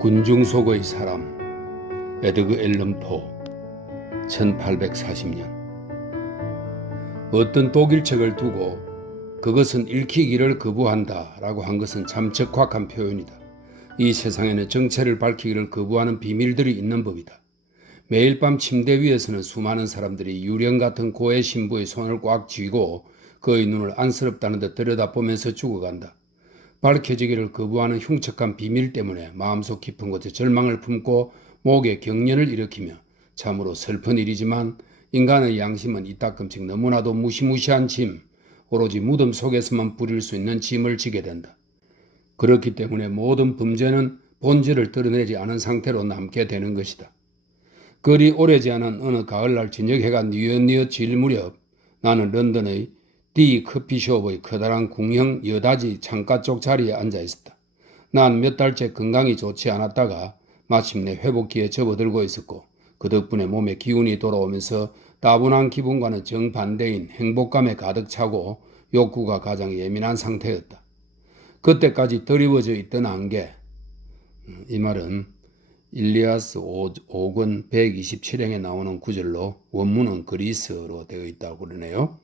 군중 속의 사람 에드거 앨런 포 1840년. 어떤 독일책을 두고 그것은 읽히기를 거부한다 라고 한 것은 참 적확한 표현이다. 이 세상에는 정체를 밝히기를 거부하는 비밀들이 있는 법이다. 매일 밤 침대 위에서는 수많은 사람들이 유령 같은 고해 신부의 손을 꽉 쥐고 그의 눈을 안쓰럽다는 듯 들여다보면서 죽어간다. 밝혀지기를 거부하는 흉측한 비밀 때문에 마음속 깊은 곳에 절망을 품고 목에 경련을 일으키며 참으로 슬픈 일이지만 인간의 양심은 이따금씩 너무나도 무시무시한 짐, 오로지 무덤 속에서만 부릴 수 있는 짐을 지게 된다. 그렇기 때문에 모든 범죄는 본질을 드러내지 않은 상태로 남게 되는 것이다. 그리 오래지 않은 어느 가을날 저녁 해가 뉘엿뉘엿 질 무렵 나는 런던의 D 커피숍의 커다란 궁형 여닫이 창가 쪽 자리에 앉아 있었다. 난 몇 달째 건강이 좋지 않았다가 마침내 회복기에 접어들고 있었고 그 덕분에 몸에 기운이 돌아오면서 따분한 기분과는 정반대인 행복감에 가득 차고 욕구가 가장 예민한 상태였다. 그때까지 드리워져 있던 안개, 이 말은 일리아스 5권 127행에 나오는 구절로 원문은 그리스어로 되어 있다고 그러네요.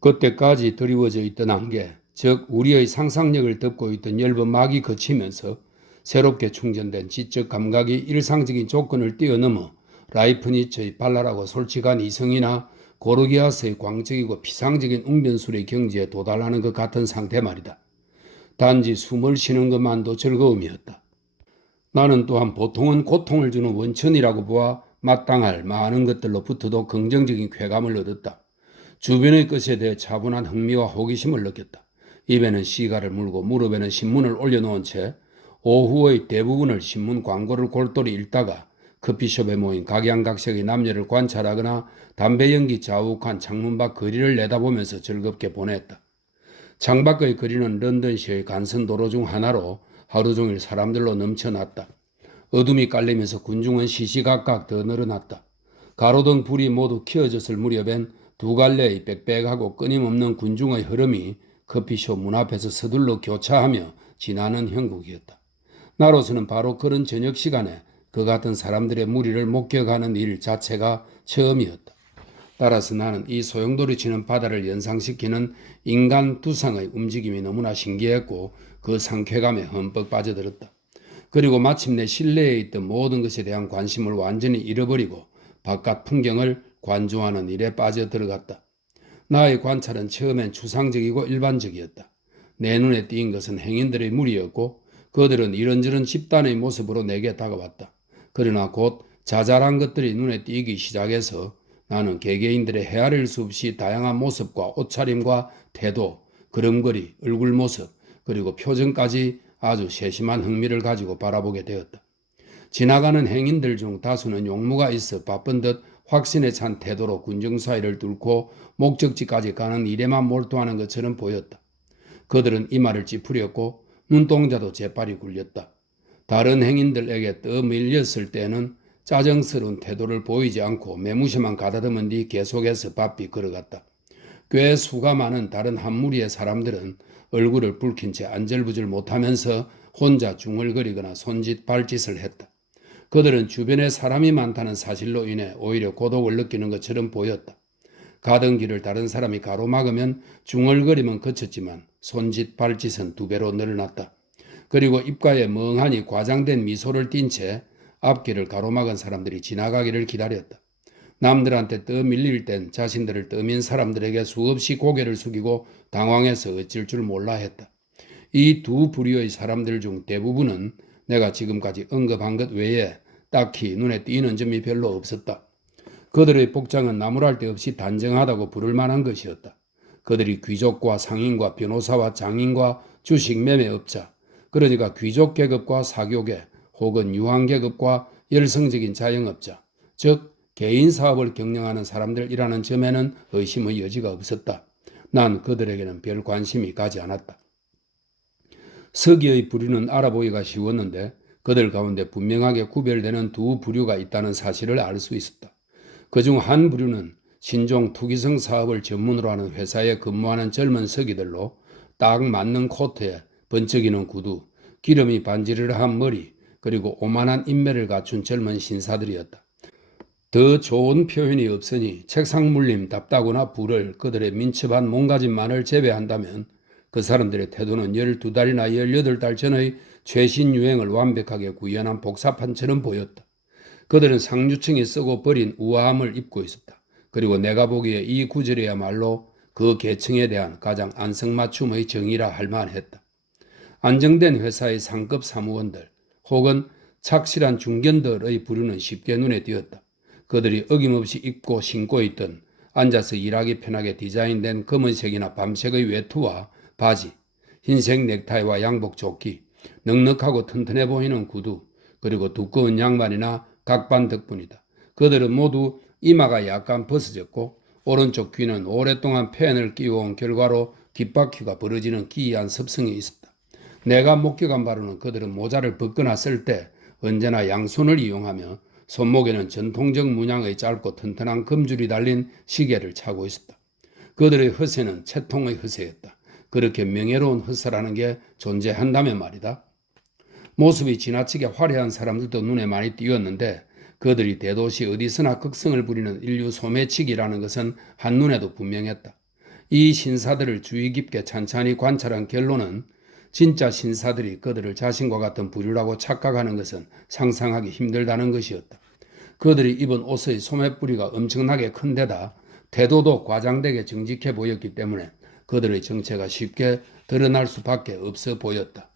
그때까지 드리워져 있던 안개, 즉 우리의 상상력을 덮고 있던 엷은 막이 거치면서 새롭게 충전된 지적 감각이 일상적인 조건을 뛰어넘어 라이프니츠의 발랄하고 솔직한 이성이나 고르기아스의 광적이고 피상적인 웅변술의 경지에 도달하는 것 같은 상태 말이다. 단지 숨을 쉬는 것만도 즐거움이었다. 나는 또한 보통은 고통을 주는 원천이라고 보아 마땅할 많은 것들로부터도 긍정적인 쾌감을 얻었다. 주변의 것에 대해 차분한 흥미와 호기심을 느꼈다. 입에는 시가를 물고 무릎에는 신문을 올려놓은 채 오후의 대부분을 신문 광고를 골똘히 읽다가 커피숍에 모인 각양각색의 남녀를 관찰하거나 담배 연기 자욱한 창문 밖 거리를 내다보면서 즐겁게 보냈다. 창밖의 거리는 런던시의 간선도로 중 하나로 하루 종일 사람들로 넘쳐났다. 어둠이 깔리면서 군중은 시시각각 더 늘어났다. 가로등 불이 모두 켜졌을 무렵엔 두 갈래의 빽빽하고 끊임없는 군중의 흐름이 커피숍 문 앞에서 서둘러 교차하며 지나는 형국이었다. 나로서는 바로 그런 저녁 시간에 그 같은 사람들의 무리를 목격하는 일 자체가 처음이었다. 따라서 나는 이 소용돌이 치는 바다를 연상시키는 인간 두상의 움직임이 너무나 신기했고 그 상쾌감에 흠뻑 빠져들었다. 그리고 마침내 실내에 있던 모든 것에 대한 관심을 완전히 잃어버리고 바깥 풍경을 관조하는 일에 빠져들어갔다. 나의 관찰은 처음엔 추상적이고 일반적이었다. 내 눈에 띈 것은 행인들의 무리였고 그들은 이런저런 집단의 모습으로 내게 다가왔다. 그러나 곧 자잘한 것들이 눈에 띄기 시작해서 나는 개개인들의 헤아릴 수 없이 다양한 모습과 옷차림과 태도, 걸음걸이, 얼굴 모습, 그리고 표정까지 아주 세심한 흥미를 가지고 바라보게 되었다. 지나가는 행인들 중 다수는 용무가 있어 바쁜 듯 확신에 찬 태도로 군중 사이를 뚫고 목적지까지 가는 일에만 몰두하는 것처럼 보였다. 그들은 이마를 찌푸렸고 눈동자도 재빨리 굴렸다. 다른 행인들에게 떠밀렸을 때는 짜증스러운 태도를 보이지 않고 매무새만 가다듬은 뒤 계속해서 바삐 걸어갔다. 꽤 수가 많은 다른 한 무리의 사람들은 얼굴을 붉힌 채 안절부절 못하면서 혼자 중얼거리거나 손짓 발짓을 했다. 그들은 주변에 사람이 많다는 사실로 인해 오히려 고독을 느끼는 것처럼 보였다. 가던 길을 다른 사람이 가로막으면 중얼거림은 그쳤지만 손짓 발짓은 2배로 늘어났다. 그리고 입가에 멍하니 과장된 미소를 띤 채 앞길을 가로막은 사람들이 지나가기를 기다렸다. 남들한테 떠밀릴 땐 자신들을 떠민 사람들에게 수없이 고개를 숙이고 당황해서 어쩔 줄 몰라 했다. 이 두 부류의 사람들 중 대부분은 내가 지금까지 언급한 것 외에 딱히 눈에 띄는 점이 별로 없었다. 그들의 복장은 나무랄 데 없이 단정하다고 부를 만한 것이었다. 그들이 귀족과 상인과 변호사와 장인과 주식 매매업자, 그러니까 귀족 계급과 사교계 혹은 유황계급과 열성적인 자영업자, 즉 개인 사업을 경영하는 사람들이라는 점에는 의심의 여지가 없었다. 난 그들에게는 별 관심이 가지 않았다. 서기의 부류는 알아보기가 쉬웠는데 그들 가운데 분명하게 구별되는 두 부류가 있다는 사실을 알 수 있었다. 그중 한 부류는 신종 투기성 사업을 전문으로 하는 회사에 근무하는 젊은 서기들로 딱 맞는 코트에 번쩍이는 구두, 기름이 반지르르한 머리, 그리고 오만한 인매를 갖춘 젊은 신사들이었다. 더 좋은 표현이 없으니 책상 물림 답다구나 불을 그들의 민첩한 몸가짐만을 제외한다면 그 사람들의 태도는 12달이나 18달 전의 최신 유행을 완벽하게 구현한 복사판처럼 보였다. 그들은 상류층이 쓰고 버린 우아함을 입고 있었다. 그리고 내가 보기에 이 구절이야말로 그 계층에 대한 가장 안성맞춤의 정의라 할 만했다. 안정된 회사의 상급 사무원들 혹은 착실한 중견들의 부류는 쉽게 눈에 띄었다. 그들이 어김없이 입고 신고 있던 앉아서 일하기 편하게 디자인된 검은색이나 밤색의 외투와 바지, 흰색 넥타이와 양복 조끼, 넉넉하고 튼튼해 보이는 구두, 그리고 두꺼운 양말이나 각반 덕분이다. 그들은 모두 이마가 약간 벗어졌고 오른쪽 귀는 오랫동안 펜을 끼워온 결과로 귓바퀴가 벌어지는 기이한 습성이 있었다. 내가 목격한 바로는 그들은 모자를 벗거나 쓸 때 언제나 양손을 이용하며 손목에는 전통적 문양의 짧고 튼튼한 금줄이 달린 시계를 차고 있었다. 그들의 허세는 채통의 허세였다. 그렇게 명예로운 허세라는 게 존재한다면 말이다. 모습이 지나치게 화려한 사람들도 눈에 많이 띄었는데 그들이 대도시 어디서나 극성을 부리는 인류 소매치기라는 것은 한눈에도 분명했다. 이 신사들을 주의 깊게 찬찬히 관찰한 결론은 진짜 신사들이 그들을 자신과 같은 부류라고 착각하는 것은 상상하기 힘들다는 것이었다. 그들이 입은 옷의 소매뿌리가 엄청나게 큰 데다 태도도 과장되게 정직해 보였기 때문에 그들의 정체가 쉽게 드러날 수밖에 없어 보였다.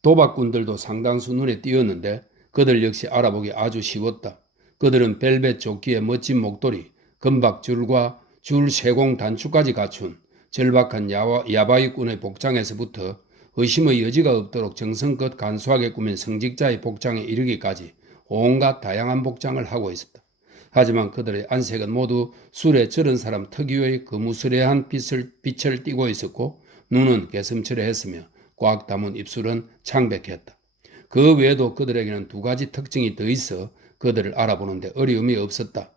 도박꾼들도 상당수 눈에 띄었는데 그들 역시 알아보기 아주 쉬웠다. 그들은 벨벳 조끼에 멋진 목도리, 금박줄과 줄 세공 단추까지 갖춘 절박한 야바이꾼의 복장에서부터 의심의 여지가 없도록 정성껏 간소하게 꾸민 성직자의 복장에 이르기까지 온갖 다양한 복장을 하고 있었다. 하지만 그들의 안색은 모두 술에 절은 사람 특유의 거무스레한 빛을 띠고 있었고 눈은 개슴츠레했으며 꽉 담은 입술은 창백했다. 그 외에도 그들에게는 두 가지 특징이 더 있어 그들을 알아보는데 어려움이 없었다.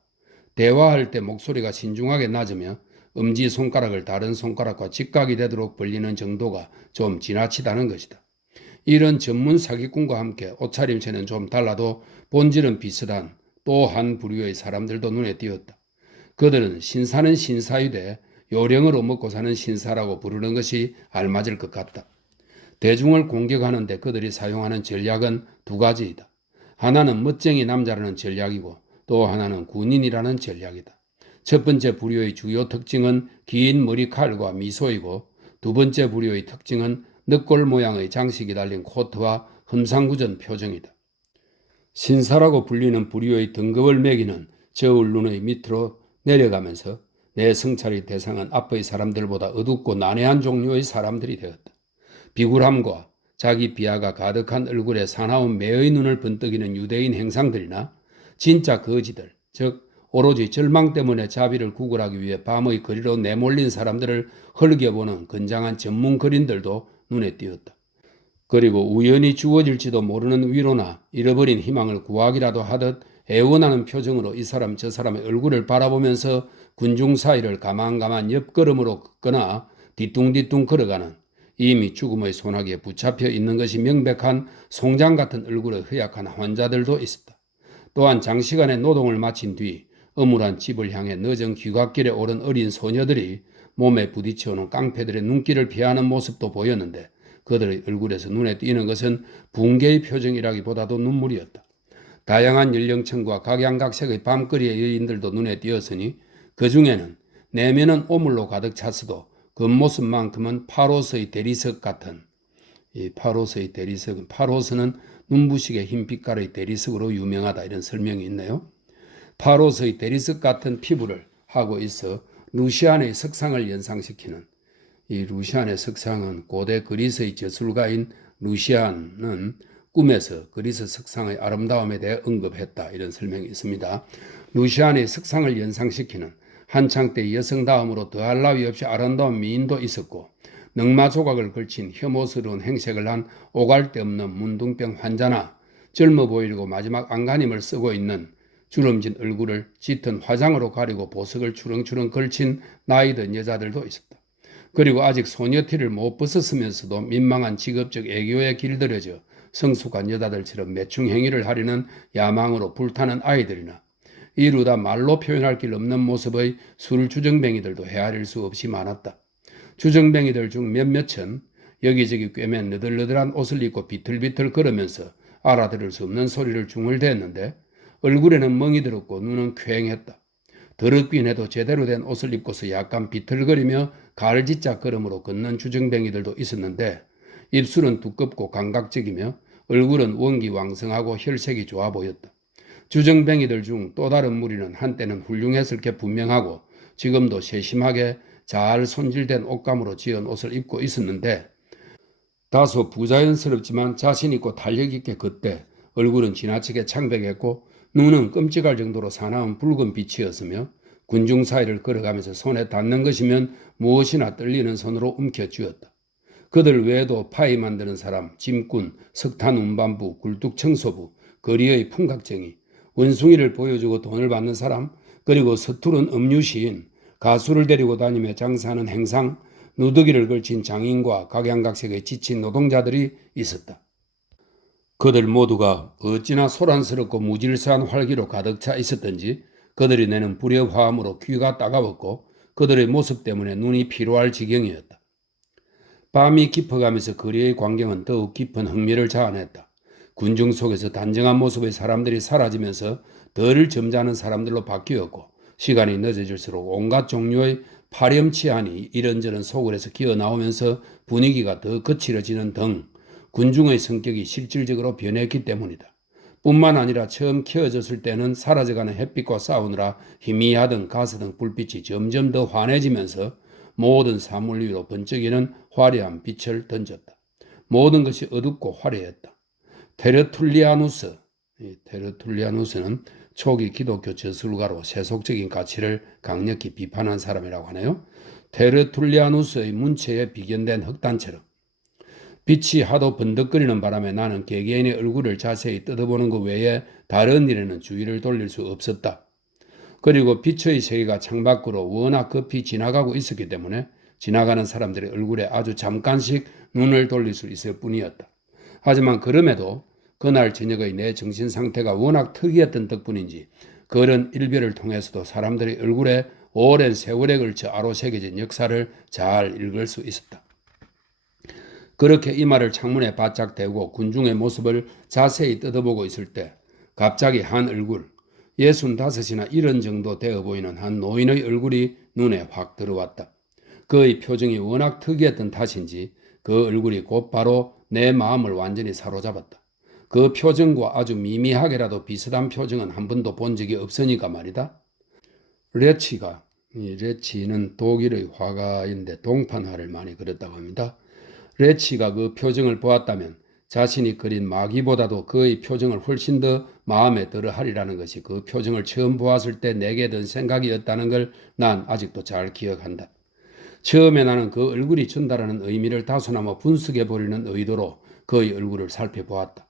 대화할 때 목소리가 신중하게 낮으며 엄지손가락을 다른 손가락과 직각이 되도록 벌리는 정도가 좀 지나치다는 것이다. 이런 전문 사기꾼과 함께 옷차림새는 좀 달라도 본질은 비슷한 또 한 부류의 사람들도 눈에 띄었다. 그들은 신사는 신사이되 요령으로 먹고 사는 신사라고 부르는 것이 알맞을 것 같다. 대중을 공격하는데 그들이 사용하는 전략은 두 가지이다. 하나는 멋쟁이 남자라는 전략이고 또 하나는 군인이라는 전략이다. 첫 번째 부류의 주요 특징은 긴 머리칼과 미소이고 두 번째 부류의 특징은 늑골 모양의 장식이 달린 코트와 흠상궂은 표정이다. 신사라고 불리는 부류의 등급을 매기는 저울 눈의 밑으로 내려가면서 내 성찰의 대상은 앞의 사람들보다 어둡고 난해한 종류의 사람들이 되었다. 비굴함과 자기 비하가 가득한 얼굴에 사나운 매의 눈을 번뜩이는 유대인 행상들이나 진짜 거지들, 즉 오로지 절망 때문에 자비를 구걸하기 위해 밤의 거리로 내몰린 사람들을 흘겨보는 건장한 전문 거린들도 눈에 띄었다. 그리고 우연히 주어질지도 모르는 위로나 잃어버린 희망을 구하기라도 하듯 애원하는 표정으로 이 사람 저 사람의 얼굴을 바라보면서 군중 사이를 가만가만 옆걸음으로 걷거나 뒤뚱뒤뚱 걸어가는 이미 죽음의 소나기에 붙잡혀 있는 것이 명백한 송장 같은 얼굴의 허약한 환자들도 있었다. 또한 장시간의 노동을 마친 뒤 어물한 집을 향해 늦은 귀갓길에 오른 어린 소녀들이 몸에 부딪혀오는 깡패들의 눈길을 피하는 모습도 보였는데 그들의 얼굴에서 눈에 띄는 것은 붕괴의 표정이라기보다도 눈물이었다. 다양한 연령층과 각양각색의 밤거리의 여인들도 눈에 띄었으니 그 중에는 내면은 오물로 가득 찼어도 겉모습만큼은 파로스의 대리석 같은 이 파로스의 대리석은 파로스는 눈부시게 흰 빛깔의 대리석으로 유명하다 이런 설명이 있네요. 파로스의 대리석 같은 피부를 하고 있어 루시안의 석상을 연상시키는 이 루시안의 석상은 고대 그리스의 저술가인 루시안은 꿈에서 그리스 석상의 아름다움에 대해 언급했다 이런 설명이 있습니다. 루시안의 석상을 연상시키는 한창 때 여성다움으로 더할 나위 없이 아름다운 미인도 있었고 넝마 조각을 걸친 혐오스러운 행색을 한 오갈 데 없는 문둥병 환자나 젊어 보이려고 마지막 안간힘을 쓰고 있는 주름진 얼굴을 짙은 화장으로 가리고 보석을 추렁추렁 걸친 나이든 여자들도 있었다. 그리고 아직 소녀티를 못 벗었으면서도 민망한 직업적 애교에 길들여져 성숙한 여자들처럼 매충 행위를 하려는 야망으로 불타는 아이들이나 이루다 말로 표현할 길 없는 모습의 술 주정뱅이들도 헤아릴 수 없이 많았다. 주정뱅이들 중 몇몇은 여기저기 꿰맨 너덜너덜한 옷을 입고 비틀비틀 걸으면서 알아들을 수 없는 소리를 중얼댔는데 얼굴에는 멍이 들었고 눈은 퀭했다. 더럽긴 해도 제대로 된 옷을 입고서 약간 비틀거리며 가을짓자 걸음으로 걷는 주정뱅이들도 있었는데 입술은 두껍고 감각적이며 얼굴은 원기왕성하고 혈색이 좋아 보였다. 주정뱅이들 중 또 다른 무리는 한때는 훌륭했을 게 분명하고 지금도 세심하게 잘 손질된 옷감으로 지은 옷을 입고 있었는데 다소 부자연스럽지만 자신있고 탄력있게 걷되 얼굴은 지나치게 창백했고 눈은 끔찍할 정도로 사나운 붉은 빛이었으며 군중 사이를 걸어가면서 손에 닿는 것이면 무엇이나 떨리는 손으로 움켜쥐었다. 그들 외에도 파이 만드는 사람, 짐꾼, 석탄 운반부, 굴뚝 청소부, 거리의 풍각쟁이, 원숭이를 보여주고 돈을 받는 사람, 그리고 서투른 음유시인, 가수를 데리고 다니며 장사하는 행상, 누더기를 걸친 장인과 각양각색의 지친 노동자들이 있었다. 그들 모두가 어찌나 소란스럽고 무질서한 활기로 가득 차 있었던지 그들이 내는 불의 화음으로 귀가 따가웠고 그들의 모습 때문에 눈이 피로할 지경이었다. 밤이 깊어가면서 거리의 광경은 더욱 깊은 흥미를 자아냈다. 군중 속에서 단정한 모습의 사람들이 사라지면서 덜 점잖은 사람들로 바뀌었고 시간이 늦어질수록 온갖 종류의 파렴치한이 이런저런 소굴에서 기어나오면서 분위기가 더 거칠어지는 등 군중의 성격이 실질적으로 변했기 때문이다. 뿐만 아니라 처음 켜졌을 때는 사라져가는 햇빛과 싸우느라 희미하던 가스등 불빛이 점점 더 환해지면서 모든 사물 위로 번쩍이는 화려한 빛을 던졌다. 모든 것이 어둡고 화려했다. 테르툴리아누스는 초기 기독교 저술가로 세속적인 가치를 강력히 비판한 사람이라고 하네요. 테르툴리아누스의 문체에 비견된 흑단처럼 빛이 하도 번득거리는 바람에 나는 개개인의 얼굴을 자세히 뜯어보는 것 외에 다른 일에는 주의를 돌릴 수 없었다. 그리고 빛의 세계가 창밖으로 워낙 급히 지나가고 있었기 때문에 지나가는 사람들의 얼굴에 아주 잠깐씩 눈을 돌릴 수 있을 뿐이었다. 하지만 그럼에도 그날 저녁의 내 정신 상태가 워낙 특이했던 덕분인지 그런 일별을 통해서도 사람들의 얼굴에 오랜 세월에 걸쳐 아로새겨진 역사를 잘 읽을 수 있었다. 그렇게 이마를 창문에 바짝 대고 군중의 모습을 자세히 뜯어보고 있을 때 갑자기 한 얼굴, 65이나 이런 정도 되어 보이는 한 노인의 얼굴이 눈에 확 들어왔다. 그의 표정이 워낙 특이했던 탓인지 그 얼굴이 곧바로 내 마음을 완전히 사로잡았다. 그 표정과 아주 미미하게라도 비슷한 표정은 한 번도 본 적이 없으니까 말이다. 레치는 독일의 화가인데 동판화를 많이 그렸다고 합니다. 레치가 그 표정을 보았다면 자신이 그린 마귀보다도 그의 표정을 훨씬 더 마음에 들어 하리라는 것이 그 표정을 처음 보았을 때 내게 든 생각이었다는 걸 난 아직도 잘 기억한다. 처음에 나는 그 얼굴이 준다라는 의미를 다소나마 분석해버리는 의도로 그의 얼굴을 살펴보았다.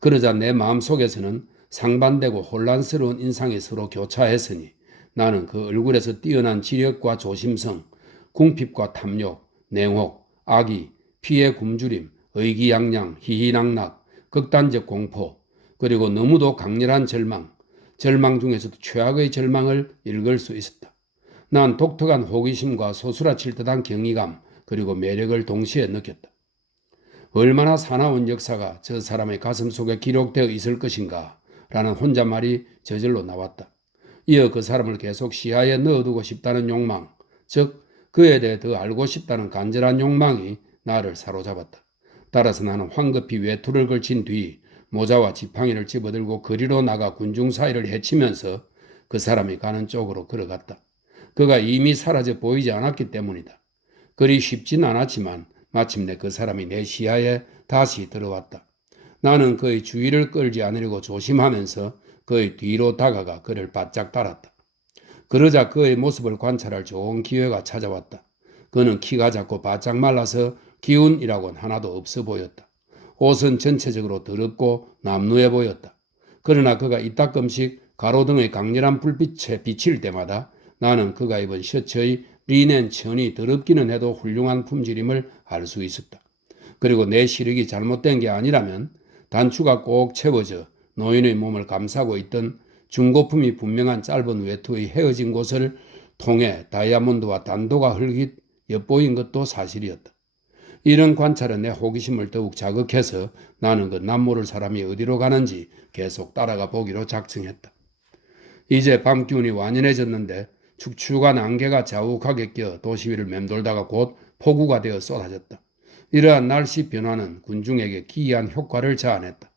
그러자 내 마음속에서는 상반되고 혼란스러운 인상이 서로 교차했으니 나는 그 얼굴에서 뛰어난 지력과 조심성, 궁핍과 탐욕, 냉혹, 악의, 피해 굶주림, 의기양양, 희희낙낙, 극단적 공포, 그리고 너무도 강렬한 절망 중에서도 최악의 절망을 읽을 수 있었다. 난 독특한 호기심과 소스라칠 듯한 경이감, 그리고 매력을 동시에 느꼈다. 얼마나 사나운 역사가 저 사람의 가슴 속에 기록되어 있을 것인가 라는 혼잣말이 저절로 나왔다. 이어 그 사람을 계속 시야에 넣어두고 싶다는 욕망, 즉 그에 대해 더 알고 싶다는 간절한 욕망이 나를 사로잡았다. 따라서 나는 황급히 외투를 걸친 뒤 모자와 지팡이를 집어들고 거리로 나가 군중 사이를 헤치면서 그 사람이 가는 쪽으로 걸어갔다. 그가 이미 사라져 보이지 않았기 때문이다. 그리 쉽진 않았지만 마침내 그 사람이 내 시야에 다시 들어왔다. 나는 그의 주의를 끌지 않으려고 조심하면서 그의 뒤로 다가가 그를 바짝 따랐다. 그러자 그의 모습을 관찰할 좋은 기회가 찾아왔다. 그는 키가 작고 바짝 말라서 기운이라고는 하나도 없어 보였다. 옷은 전체적으로 더럽고 남루해 보였다. 그러나 그가 이따금씩 가로등의 강렬한 불빛에 비칠 때마다 나는 그가 입은 셔츠의 리넨 천이 더럽기는 해도 훌륭한 품질임을 알 수 있었다. 그리고 내 시력이 잘못된 게 아니라면 단추가 꼭 채워져 노인의 몸을 감싸고 있던 중고품이 분명한 짧은 외투의 헤어진 곳을 통해 다이아몬드와 단도가 흘깃 엿보인 것도 사실이었다. 이런 관찰은 내 호기심을 더욱 자극해서 나는 그 남모를 사람이 어디로 가는지 계속 따라가 보기로 작정했다. 이제 밤 기운이 완연해졌는데 축축한 안개가 자욱하게 껴 도시 위를 맴돌다가 곧 폭우가 되어 쏟아졌다. 이러한 날씨 변화는 군중에게 기이한 효과를 자아냈다.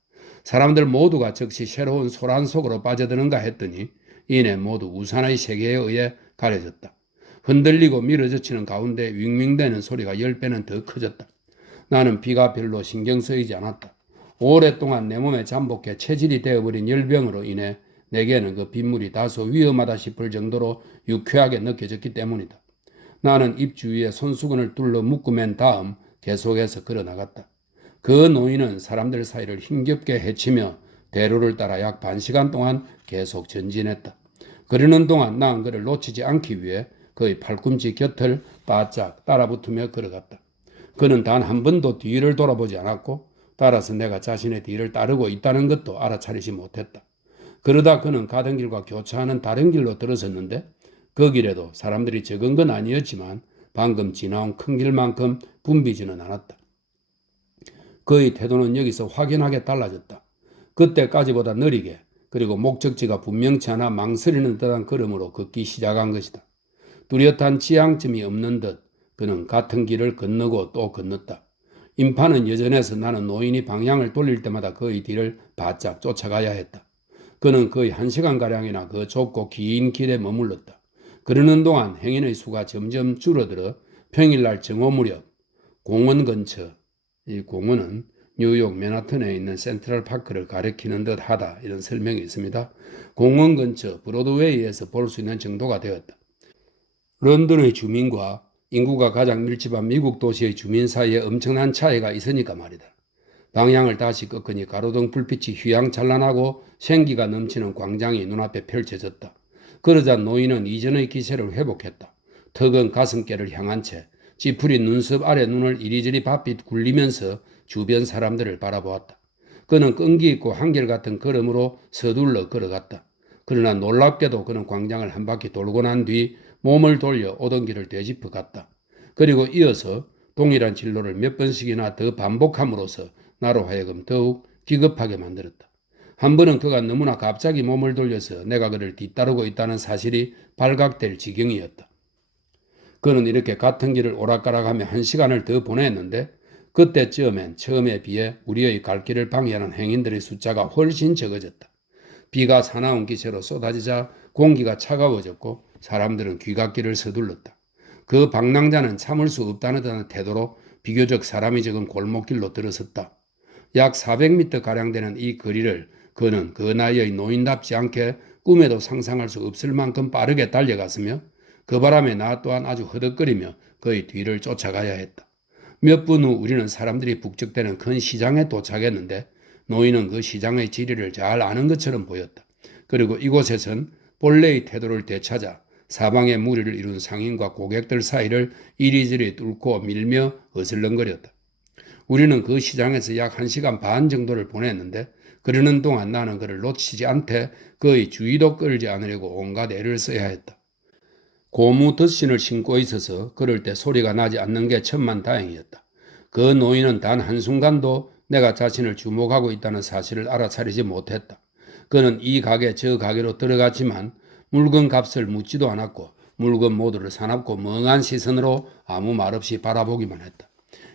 사람들 모두가 즉시 새로운 소란 속으로 빠져드는가 했더니 이내 모두 우산의 세계에 의해 가려졌다. 흔들리고 밀어젖히는 가운데 윙윙대는 소리가 10배는 더 커졌다. 나는 비가 별로 신경 쓰이지 않았다. 오랫동안 내 몸에 잠복해 체질이 되어버린 열병으로 인해 내게는 그 빗물이 다소 위험하다 싶을 정도로 유쾌하게 느껴졌기 때문이다. 나는 입 주위에 손수건을 둘러 묶어맨 다음 계속해서 걸어나갔다. 그 노인은 사람들 사이를 힘겹게 헤치며 대로를 따라 약 반시간 동안 계속 전진했다. 그러는 동안 나는 그를 놓치지 않기 위해 그의 팔꿈치 곁을 바짝 따라붙으며 걸어갔다. 그는 단 한 번도 뒤를 돌아보지 않았고 따라서 내가 자신의 뒤를 따르고 있다는 것도 알아차리지 못했다. 그러다 그는 가던 길과 교차하는 다른 길로 들어섰는데 그 길에도 사람들이 적은 건 아니었지만 방금 지나온 큰 길만큼 붐비지는 않았다. 그의 태도는 여기서 확연하게 달라졌다. 그때까지보다 느리게 그리고 목적지가 분명치 않아 망설이는 듯한 걸음으로 걷기 시작한 것이다. 뚜렷한 지향점이 없는 듯 그는 같은 길을 건너고 또 건넜다. 인파는 여전해서 나는 노인이 방향을 돌릴 때마다 그의 뒤를 바짝 쫓아가야 했다. 그는 거의 1시간가량이나 그 좁고 긴 길에 머물렀다. 그러는 동안 행인의 수가 점점 줄어들어 평일날 정오 무렵 공원 근처, 이 공원은 뉴욕 맨하튼에 있는 센트럴 파크를 가리키는 듯하다 이런 설명이 있습니다. 공원 근처 브로드웨이에서 볼 수 있는 정도가 되었다. 런던의 주민과 인구가 가장 밀집한 미국 도시의 주민 사이에 엄청난 차이가 있으니까 말이다. 방향을 다시 꺾으니 가로등 불빛이 휘황찬란하고 생기가 넘치는 광장이 눈앞에 펼쳐졌다. 그러자 노인은 이전의 기세를 회복했다. 턱은 가슴께를 향한 채 찌푸린 눈썹 아래 눈을 이리저리 바삐 굴리면서 주변 사람들을 바라보았다. 그는 끈기 있고 한결같은 걸음으로 서둘러 걸어갔다. 그러나 놀랍게도 그는 광장을 한 바퀴 돌고 난 뒤 몸을 돌려 오던 길을 되짚어 갔다. 그리고 이어서 동일한 진로를 몇 번씩이나 더 반복함으로써 나로 하여금 더욱 기겁하게 만들었다. 한 번은 그가 너무나 갑자기 몸을 돌려서 내가 그를 뒤따르고 있다는 사실이 발각될 지경이었다. 그는 이렇게 같은 길을 오락가락하며 1시간을 더 보냈는데 그때쯤엔 처음에 비해 우리의 갈 길을 방해하는 행인들의 숫자가 훨씬 적어졌다. 비가 사나운 기세로 쏟아지자 공기가 차가워졌고 사람들은 귀갓길을 서둘렀다. 그 방랑자는 참을 수 없다는 듯한 태도로 비교적 사람이 적은 골목길로 들어섰다. 약 400m가량 되는 이 거리를 그는 그 나이의 노인답지 않게 꿈에도 상상할 수 없을 만큼 빠르게 달려갔으며 그 바람에 나 또한 아주 허덕거리며 그의 뒤를 쫓아가야 했다. 몇 분 후 우리는 사람들이 북적대는 큰 시장에 도착했는데 노인은 그 시장의 지리를 잘 아는 것처럼 보였다. 그리고 이곳에선 본래의 태도를 되찾아 사방에 무리를 이룬 상인과 고객들 사이를 이리저리 뚫고 밀며 어슬렁거렸다. 우리는 그 시장에서 약 1시간 반 정도를 보냈는데 그러는 동안 나는 그를 놓치지 않되 그의 주의도 끌지 않으려고 온갖 애를 써야 했다. 고무 덧신을 신고 있어서 걸을 때 소리가 나지 않는 게 천만다행이었다. 그 노인은 단 한순간도 내가 자신을 주목하고 있다는 사실을 알아차리지 못했다. 그는 이 가게 저 가게로 들어갔지만 물건 값을 묻지도 않았고 물건 모두를 사납고 멍한 시선으로 아무 말 없이 바라보기만 했다.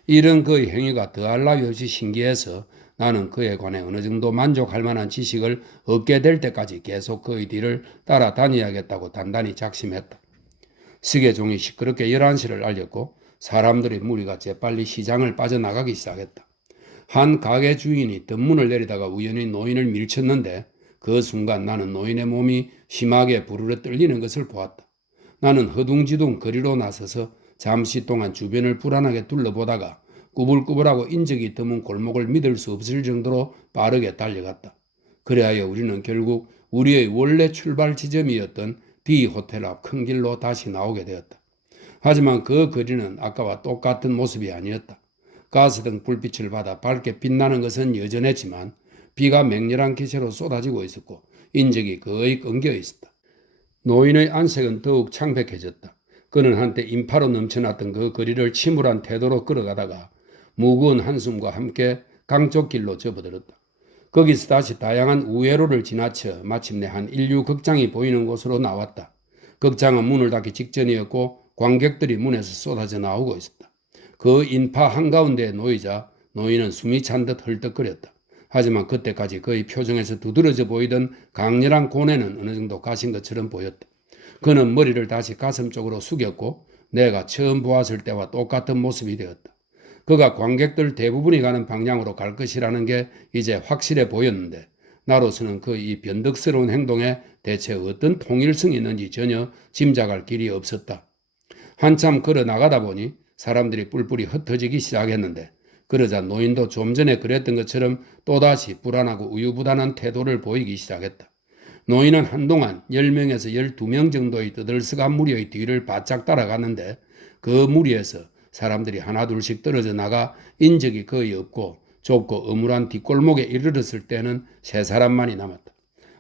이런 그의 행위가 더할 나위 없이 신기해서 나는 그에 관해 어느 정도 만족할 만한 지식을 얻게 될 때까지 계속 그의 뒤를 따라다녀야겠다고 단단히 작심했다. 시계종이 시끄럽게 11시를 알렸고 사람들의 무리가 재빨리 시장을 빠져나가기 시작했다. 한 가게 주인이 덧문을 내리다가 우연히 노인을 밀쳤는데 그 순간 나는 노인의 몸이 심하게 부르르 떨리는 것을 보았다. 나는 허둥지둥 거리로 나서서 잠시 동안 주변을 불안하게 둘러보다가 꾸불꾸불하고 인적이 드문 골목을 믿을 수 없을 정도로 빠르게 달려갔다. 그래하여 우리는 결국 우리의 원래 출발 지점이었던 D 호텔 앞 큰 길로 다시 나오게 되었다. 하지만 그 거리는 아까와 똑같은 모습이 아니었다. 가스등 불빛을 받아 밝게 빛나는 것은 여전했지만 비가 맹렬한 기세로 쏟아지고 있었고 인적이 거의 끊겨 있었다. 노인의 안색은 더욱 창백해졌다. 그는 한때 인파로 넘쳐났던 그 거리를 침울한 태도로 걸어가다가 무거운 한숨과 함께 강쪽길로 접어들었다. 거기서 다시 다양한 우회로를 지나쳐 마침내 한 인류 극장이 보이는 곳으로 나왔다. 극장은 문을 닫기 직전이었고 관객들이 문에서 쏟아져 나오고 있었다. 그 인파 한가운데에 놓이자 노인은 숨이 찬 듯 헐떡거렸다. 하지만 그때까지 그의 표정에서 두드러져 보이던 강렬한 고뇌는 어느 정도 가신 것처럼 보였다. 그는 머리를 다시 가슴 쪽으로 숙였고 내가 처음 보았을 때와 똑같은 모습이 되었다. 그가 관객들 대부분이 가는 방향으로 갈 것이라는 게 이제 확실해 보였는데 나로서는 그 이 변덕스러운 행동에 대체 어떤 통일성이 있는지 전혀 짐작할 길이 없었다. 한참 걸어 나가다 보니 사람들이 뿔뿔이 흩어지기 시작했는데 그러자 노인도 좀 전에 그랬던 것처럼 또다시 불안하고 우유부단한 태도를 보이기 시작했다. 노인은 한동안 10명에서 12명 정도의 떠들썩한 무리의 뒤를 바짝 따라갔는데 그 무리에서 사람들이 하나둘씩 떨어져 나가 인적이 거의 없고 좁고 어물한 뒷골목에 이르렀을 때는 세 사람만이 남았다.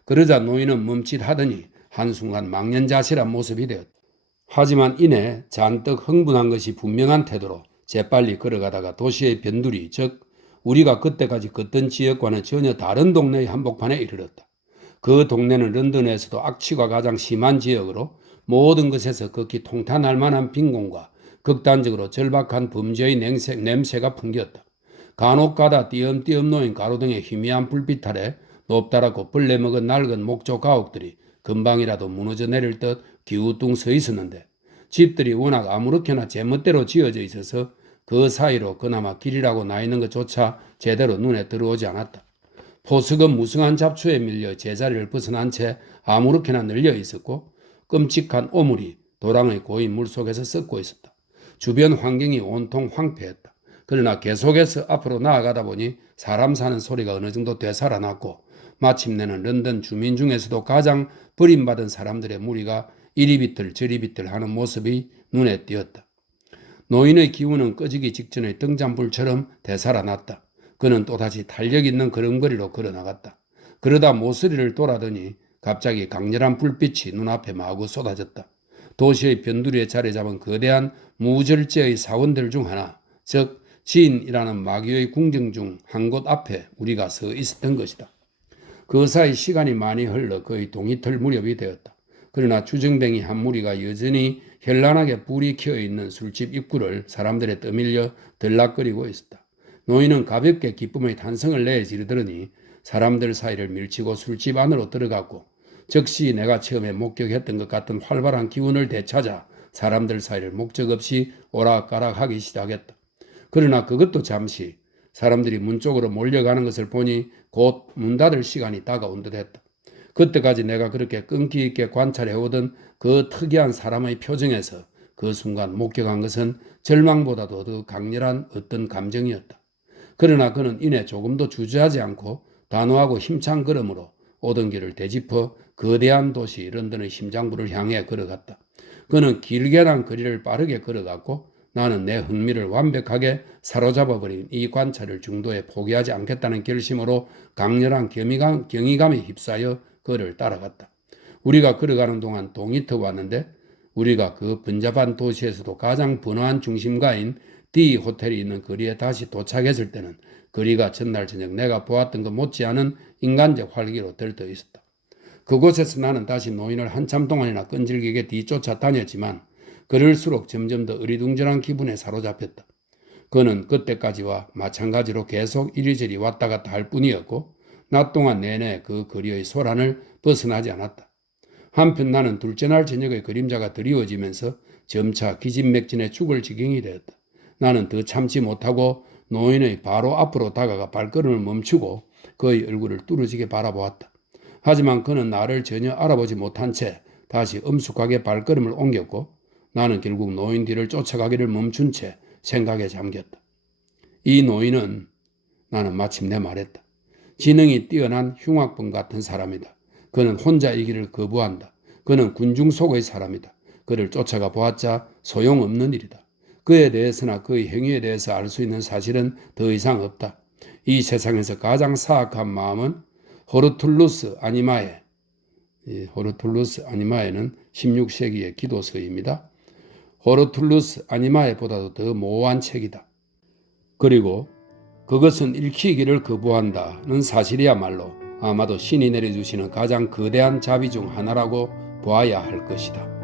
그러자 노인은 멈칫하더니 한순간 망연자실한 모습이 되었다. 하지만 이내 잔뜩 흥분한 것이 분명한 태도로 재빨리 걸어가다가 도시의 변두리, 즉 우리가 그때까지 걷던 지역과는 전혀 다른 동네의 한복판에 이르렀다. 그 동네는 런던에서도 악취가 가장 심한 지역으로 모든 것에서 극히 통탄할 만한 빈곤과 극단적으로 절박한 범죄의 냄새가 풍겼다. 간혹가다 띄엄띄엄 놓인 가로등의 희미한 불빛 아래 높다랗고 벌레 먹은 낡은 목조 가옥들이 금방이라도 무너져 내릴 듯 기우뚱 서 있었는데 집들이 워낙 아무렇게나 제멋대로 지어져 있어서 그 사이로 그나마 길이라고 나 있는 것조차 제대로 눈에 들어오지 않았다. 포석은 무성한 잡초에 밀려 제자리를 벗어난 채 아무렇게나 널려 있었고 끔찍한 오물이 도랑의 고인 물속에서 썩고 있었다. 주변 환경이 온통 황폐했다. 그러나 계속해서 앞으로 나아가다 보니 사람 사는 소리가 어느 정도 되살아났고 마침내는 런던 주민 중에서도 가장 버림받은 사람들의 무리가 이리비틀 저리비틀 하는 모습이 눈에 띄었다. 노인의 기운은 꺼지기 직전의 등잔불처럼 되살아났다. 그는 또다시 탄력 있는 걸음걸이로 걸어나갔다. 그러다 모서리를 돌아더니 갑자기 강렬한 불빛이 눈앞에 마구 쏟아졌다. 도시의 변두리에 자리 잡은 거대한 무절제의 사원들 중 하나, 즉 지인이라는 마귀의 궁정 중 한 곳 앞에 우리가 서 있었던 것이다. 그 사이 시간이 많이 흘러 거의 동이틀 무렵이 되었다. 그러나 주정뱅이 한 무리가 여전히 현란하게 불이 켜있는 술집 입구를 사람들에 떠밀려 들락거리고 있었다. 노인은 가볍게 기쁨의 탄성을 내어 지르더니 사람들 사이를 밀치고 술집 안으로 들어갔고 즉시 내가 처음에 목격했던 것 같은 활발한 기운을 되찾아 사람들 사이를 목적 없이 오락가락하기 시작했다. 그러나 그것도 잠시 사람들이 문 쪽으로 몰려가는 것을 보니 곧 문 닫을 시간이 다가온 듯했다. 그때까지 내가 그렇게 끈기 있게 관찰해오던 그 특이한 사람의 표정에서 그 순간 목격한 것은 절망보다도 더 강렬한 어떤 감정이었다. 그러나 그는 이내 조금도 주저하지 않고 단호하고 힘찬 걸음으로 오던 길을 되짚어 거대한 도시 런던의 심장부를 향해 걸어갔다. 그는 길게난 거리를 빠르게 걸어갔고 나는 내 흥미를 완벽하게 사로잡아버린 이 관찰을 중도에 포기하지 않겠다는 결심으로 강렬한 경이감에 휩싸여 그를 따라갔다. 우리가 걸어가는 동안 동이 터 왔는데 우리가 그 번잡한 도시에서도 가장 번화한 중심가인 D 호텔이 있는 거리에 다시 도착했을 때는 거리가 전날 저녁 내가 보았던 것 못지않은 인간적 활기로 들떠 있었다. 그곳에서 나는 다시 노인을 한참 동안이나 끈질기게 뒤쫓아 다녔지만 그럴수록 점점 더 어리둥절한 기분에 사로잡혔다. 그는 그때까지와 마찬가지로 계속 이리저리 왔다 갔다 할 뿐이었고 낮 동안 내내 그 거리의 소란을 벗어나지 않았다. 한편 나는 둘째 날 저녁의 그림자가 드리워지면서 점차 기진맥진에 죽을 지경이 되었다. 나는 더 참지 못하고 노인의 바로 앞으로 다가가 발걸음을 멈추고 그의 얼굴을 뚫어지게 바라보았다. 하지만 그는 나를 전혀 알아보지 못한 채 다시 엄숙하게 발걸음을 옮겼고 나는 결국 노인 뒤를 쫓아가기를 멈춘 채 생각에 잠겼다. 이 노인은 나는 마침내 말했다. 지능이 뛰어난 흉악범 같은 사람이다. 그는 혼자이기를 거부한다. 그는 군중 속의 사람이다. 그를 쫓아가 보았자 소용없는 일이다. 그에 대해서나 그의 행위에 대해서 알 수 있는 사실은 더 이상 없다. 이 세상에서 가장 사악한 마음은 호르툴루스 아니마에, 호르툴루스 아니마에는 16세기의 기도서입니다. 호르툴루스 아니마에보다도 더 모호한 책이다. 그리고 그것은 읽히기를 거부한다는 사실이야말로 아마도 신이 내려주시는 가장 거대한 자비 중 하나라고 보아야 할 것이다.